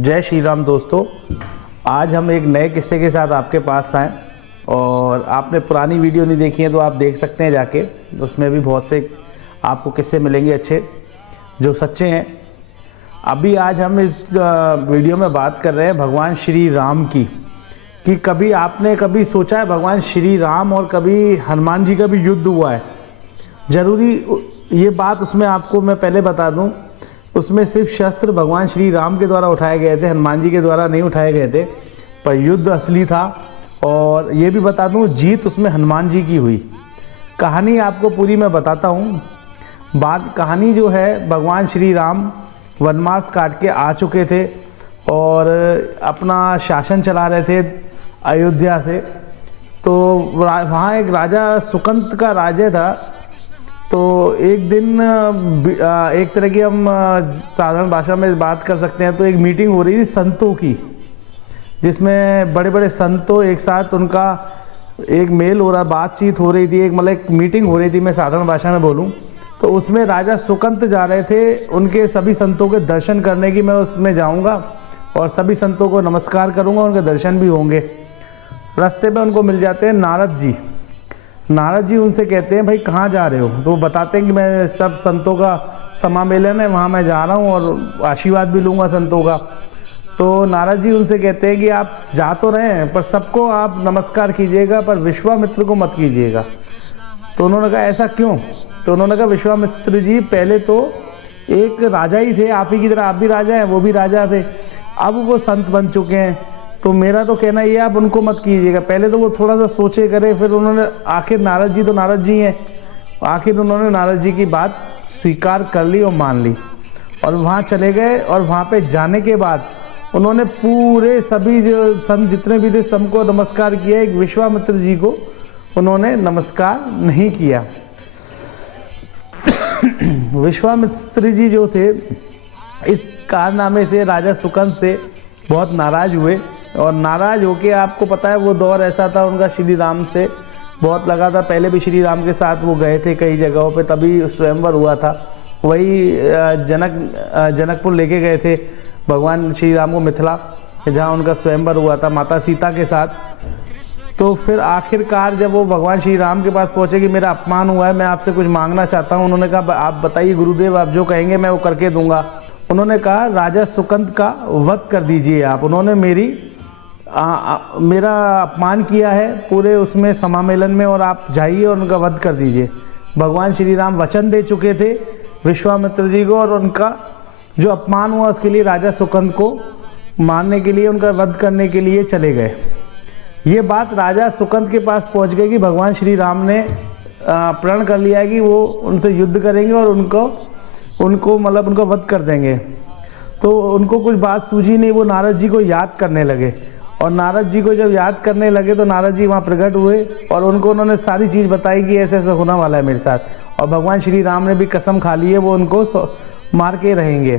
जय श्री राम दोस्तों। आज हम एक नए किस्से के साथ आपके पास आए और आपने पुरानी वीडियो नहीं देखी है तो आप देख सकते हैं जाके, उसमें भी बहुत से आपको किस्से मिलेंगे अच्छे जो सच्चे हैं। अभी आज हम इस वीडियो में बात कर रहे हैं भगवान श्री राम की कि कभी आपने कभी सोचा है भगवान श्री राम और कभी हनुमान जी का भी युद्ध हुआ है? ज़रूरी ये बात उसमें आपको मैं पहले बता दूं, उसमें सिर्फ शस्त्र भगवान श्री राम के द्वारा उठाए गए थे, हनुमान जी के द्वारा नहीं उठाए गए थे, पर युद्ध असली था। और ये भी बता दूं जीत उसमें हनुमान जी की हुई। कहानी आपको पूरी मैं बताता हूँ। बात कहानी जो है, भगवान श्री राम वनवास काट के आ चुके थे और अपना शासन चला रहे थे अयोध्या से। तो वहाँ एक राजा सुकंत का राज्य था। तो एक दिन एक तरह की हम साधारण भाषा में बात कर सकते हैं तो एक मीटिंग हो रही थी संतों की, जिसमें बड़े बड़े संतों एक साथ उनका एक मेल हो रहा, बातचीत हो रही थी, एक मतलब एक मीटिंग हो रही थी, मैं साधारण भाषा में बोलूं तो उसमें राजा सुकंत जा रहे थे उनके सभी संतों के दर्शन करने की। मैं उसमें जाऊंगा और सभी संतों को नमस्कार करूंगा, उनके दर्शन भी होंगे। रास्ते में उनको मिल जाते हैं नारद जी। नारद जी उनसे कहते हैं भाई कहाँ जा रहे हो? तो वो बताते हैं कि मैं सब संतों का समामेलन है, वहाँ मैं जा रहा हूँ और आशीर्वाद भी लूँगा संतों का। तो नारद जी उनसे कहते हैं कि आप जा तो रहे हैं पर सबको आप नमस्कार कीजिएगा, पर विश्वामित्र को मत कीजिएगा। तो उन्होंने कहा ऐसा क्यों? तो उन्होंने कहा विश्वामित्र जी पहले तो एक राजा ही थे, आप ही की तरह आप भी राजा हैं, वो भी राजा थे, अब वो संत बन चुके हैं। तो मेरा तो कहना ये आप उनको मत कीजिएगा। पहले तो वो थोड़ा सा सोचे करे, फिर उन्होंने आखिर नारद जी तो नारद जी हैं, आखिर उन्होंने नारद जी की बात स्वीकार कर ली और मान ली और वहाँ चले गए। और वहाँ पे जाने के बाद उन्होंने पूरे सभी जो संत जितने भी थे सबको नमस्कार किया, एक विश्वामित्र जी को उन्होंने नमस्कार नहीं किया। विश्वामित्र जी जो थे इस कारनामे से राजा सुकंत से बहुत नाराज़ हुए और नाराज़ होके, आपको पता है वो दौर ऐसा था उनका श्री राम से बहुत लगा था। पहले भी श्री राम के साथ वो गए थे कई जगहों पे, तभी स्वयंवर हुआ था। वही जनकपुर लेके गए थे भगवान श्री राम को, मिथिला, जहाँ उनका स्वयंवर हुआ था माता सीता के साथ। तो फिर आखिरकार जब वो भगवान श्री राम के पास पहुँचे कि मेरा अपमान हुआ है, मैं आपसे कुछ मांगना चाहता हूँ। उन्होंने कहा आप बताइए गुरुदेव, आप जो कहेंगे मैं वो करके दूंगा। उन्होंने कहा राजा सुकंत का वध कर दीजिए आप। उन्होंने मेरा अपमान किया है पूरे उसमें समामेलन में, और आप जाइए और उनका वध कर दीजिए। भगवान श्री राम वचन दे चुके थे विश्वामित्र जी को, और उनका जो अपमान हुआ उसके लिए राजा सुकंत को मारने के लिए, उनका वध करने के लिए चले गए। ये बात राजा सुकंत के पास पहुंच गई कि भगवान श्री राम ने प्रण कर लिया कि वो उनसे युद्ध करेंगे और उनको मतलब उनका वध कर देंगे। तो उनको कुछ बात सूझी नहीं, वो नारद जी को याद करने लगे। और नारद जी को जब याद करने लगे तो नारद जी वहाँ प्रकट हुए और उन्होंने सारी चीज़ बताई कि ऐसे ऐसा होने वाला है मेरे साथ। और भगवान श्री राम ने भी कसम खा ली है वो उनको मार के रहेंगे।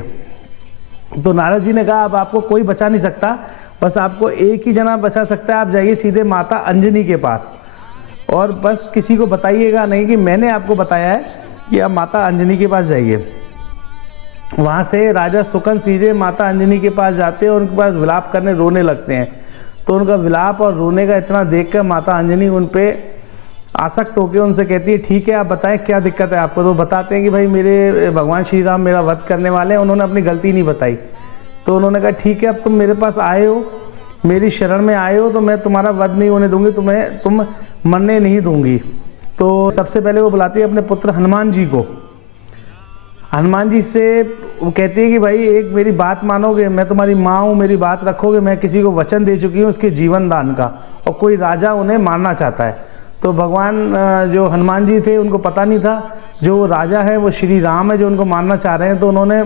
तो नारद जी ने कहा अब आपको कोई बचा नहीं सकता, बस आपको एक ही जना बचा सकता है। आप जाइए सीधे माता अंजनी के पास और बस किसी को बताइएगा नहीं कि मैंने आपको बताया है कि आप माता अंजनी के पास जाइए। वहाँ से राजा सुकंत सीधे माता अंजनी के पास जाते हैं और उनके पास विलाप करने रोने लगते हैं। तो उनका विलाप और रोने का इतना देखकर माता अंजनी उन पे आसक्त होकर उनसे कहती है ठीक है आप बताएं क्या दिक्कत है आपको। तो बताते हैं कि भाई मेरे भगवान श्री राम मेरा वध करने वाले हैं, उन्होंने अपनी गलती नहीं बताई। तो उन्होंने कहा ठीक है अब तुम मेरे पास आए हो, मेरी शरण में आए हो, तो मैं तुम्हारा वध नहीं होने दूंगी, तुम मरने नहीं दूंगी। तो सबसे पहले वो बुलाती है अपने पुत्र हनुमान जी को। हनुमान जी से वो कहती है कि भाई एक मेरी बात मानोगे, मैं तुम्हारी माँ हूँ, मेरी बात रखोगे। मैं किसी को वचन दे चुकी हूँ उसके जीवन दान का, और कोई राजा उन्हें मारना चाहता है। तो भगवान जो हनुमान जी थे उनको पता नहीं था जो राजा है वो श्री राम है जो उनको मारना चाह रहे हैं। तो उन्होंने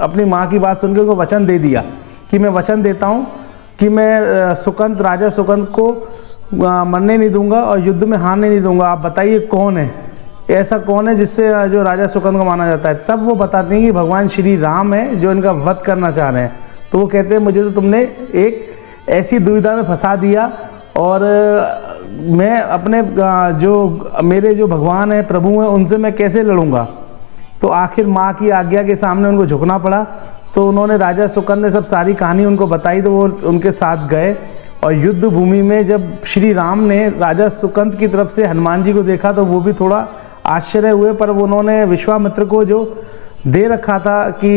अपनी माँ की बात सुनकर उनको वचन दे दिया कि मैं वचन देता हूँ कि मैं राजा सुकंत को मरने नहीं दूंगा और युद्ध में हारने नहीं दूंगा। आप बताइए कौन है, ऐसा कौन है जिससे जो राजा सुकंत को माना जाता है। तब वो बताते हैं कि भगवान श्री राम है जो इनका वध करना चाह रहे हैं। तो वो कहते हैं मुझे तो तुमने एक ऐसी दुविधा में फंसा दिया और मैं अपने मेरे जो भगवान है प्रभु हैं उनसे मैं कैसे लड़ूंगा। तो आखिर माँ की आज्ञा के सामने उनको झुकना पड़ा तो उन्होंने राजा सुकंद ने सब सारी कहानी उनको बताई, तो वो उनके साथ गए और युद्ध भूमि में जब श्री राम ने राजा सुकंद की तरफ से हनुमान जी को देखा तो वो भी थोड़ा आश्चर्य हुए, पर उन्होंने विश्वामित्र को जो दे रखा था कि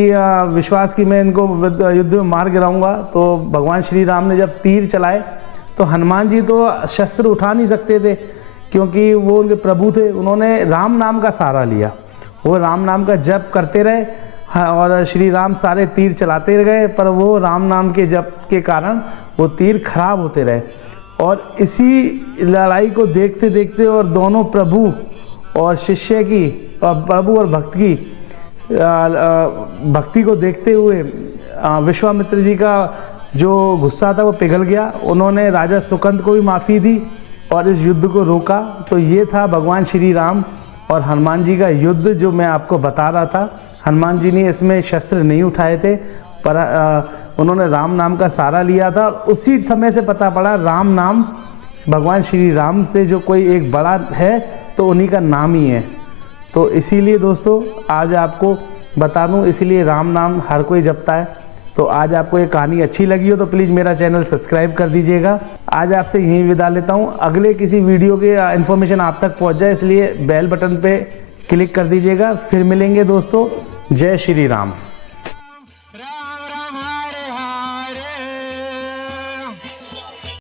विश्वास की मैं इनको युद्ध में मार गिराऊंगा, तो भगवान श्री राम ने जब तीर चलाए तो हनुमान जी तो शस्त्र उठा नहीं सकते थे क्योंकि वो उनके प्रभु थे। उन्होंने राम नाम का सहारा लिया, वो राम नाम का जप करते रहे और श्री राम सारे तीर चलाते गए, पर वो राम नाम के जप के कारण वो तीर खराब होते रहे। और इसी लड़ाई को देखते देखते और दोनों प्रभु और शिष्य की और प्रभु और भक्त की भक्ति को देखते हुए विश्वामित्र जी का जो गुस्सा था वो पिघल गया। उन्होंने राजा सुकंद को भी माफ़ी दी और इस युद्ध को रोका। तो ये था भगवान श्री राम और हनुमान जी का युद्ध जो मैं आपको बता रहा था। हनुमान जी ने इसमें शस्त्र नहीं उठाए थे, पर उन्होंने राम नाम का सहारा लिया था। उसी समय से पता पड़ा राम नाम भगवान श्री राम से जो कोई एक बड़ा है तो उन्हीं का नाम ही है। तो इसीलिए दोस्तों आज आपको बता दूं, इसीलिए राम नाम हर कोई जपता है। तो आज आपको ये कहानी अच्छी लगी हो तो प्लीज़ मेरा चैनल सब्सक्राइब कर दीजिएगा। आज आपसे यहीं विदा लेता हूँ। अगले किसी वीडियो के इन्फॉर्मेशन आप तक पहुँच जाए इसलिए बेल बटन पे क्लिक कर दीजिएगा। फिर मिलेंगे दोस्तों। जय श्री राम।